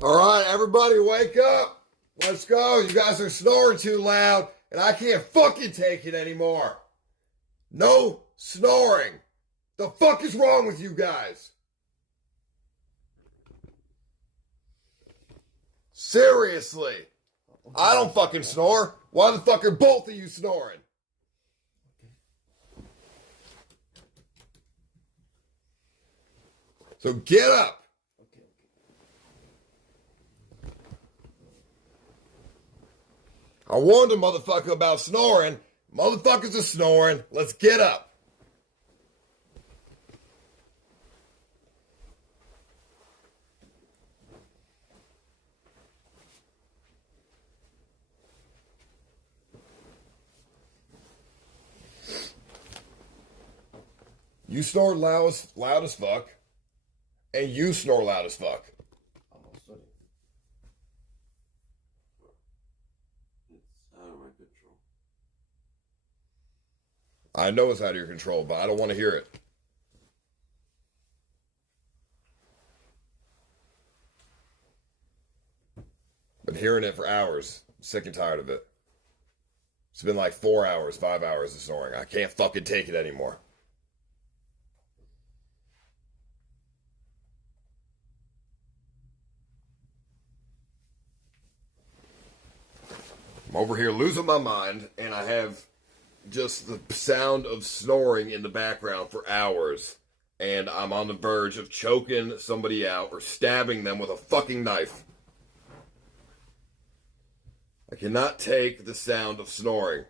All right, everybody, wake up. Let's go. You guys are snoring too loud, and I can't fucking take it anymore. No snoring. The fuck is wrong with you guys? Seriously. I don't fucking snore. Why the fuck are both of you snoring? So get up. I warned a motherfucker about snoring. Motherfuckers are snoring. Let's get up. You snore loud as fuck, and you snore loud as fuck. It's out of my control. I know it's out of your control, but I don't want to hear it. Been hearing it for hours. Sick and tired of it. It's been like 4 hours, 5 hours of snoring. I can't fucking take it anymore. I'm over here losing my mind, and I have just the sound of snoring in the background for hours, and I'm on the verge of choking somebody out or stabbing them with a fucking knife. I cannot take the sound of snoring.